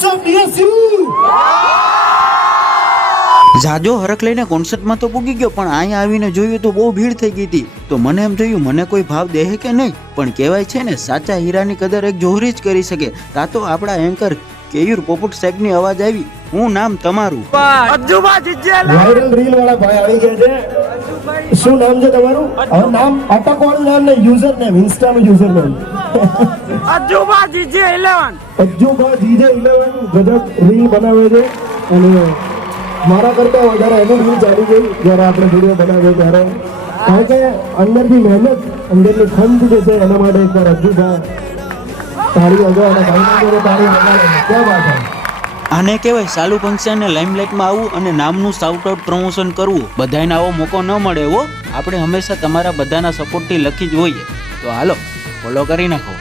સો PSU. જાજો હરખ લઈને કોન્સર્ટમાં તો પૂગી ગયો, પણ અહીંયા આવીને જોયું તો બહુ ભીડ થઈ ગઈ હતી. તો મને એમ થયું મને કોઈ ભાવ દે કે નહીં, પણ કહેવાય છે ને સાચા હીરાની કદર એક જોહરી જ કરી શકે. તા તો આપણા એન્કર કેયુર પોપટ સાહેબની અવાજ આવી. હું નામ તમારું વાયરલ રીલ વાળા ભાઈ આવી ગયા છે. શું નામ છે તમારું? હવે નામ અટકવાનું નામ નહીં, યુઝર નેમ, ઇન્સ્ટાનું યુઝર નેમ. અજુબા જીજે 11 અજ્જુબા GJ11 ગજબ રીલ બનાવે છે અને મારા કરતા વધારે એની રીલ ચાલી ગઈ જ્યારે આપણે વિડીયો બનાવ્યો ત્યારે. કારણ કે અંદરથી મહેનત, અંદરની ખંત જે છે એના માટે એકવાર અજ્જુબા તાળી વગાડો અને ભાઈના જોડે તાળી વગાડો. ક્યાં વાત છે? આને કહેવાય સાલું ફંક્શનને લાઇમલાઇટમાં આવવું અને નામનું શાઉટ આઉટ પ્રમોશન કરવું. બધાને આવો મોકો ન મળે હો. આપણે હંમેશા તમારા બધાના સપોર્ટથી લખી જ હોઈએ. તો હાલો ફોલો કરી નાખો.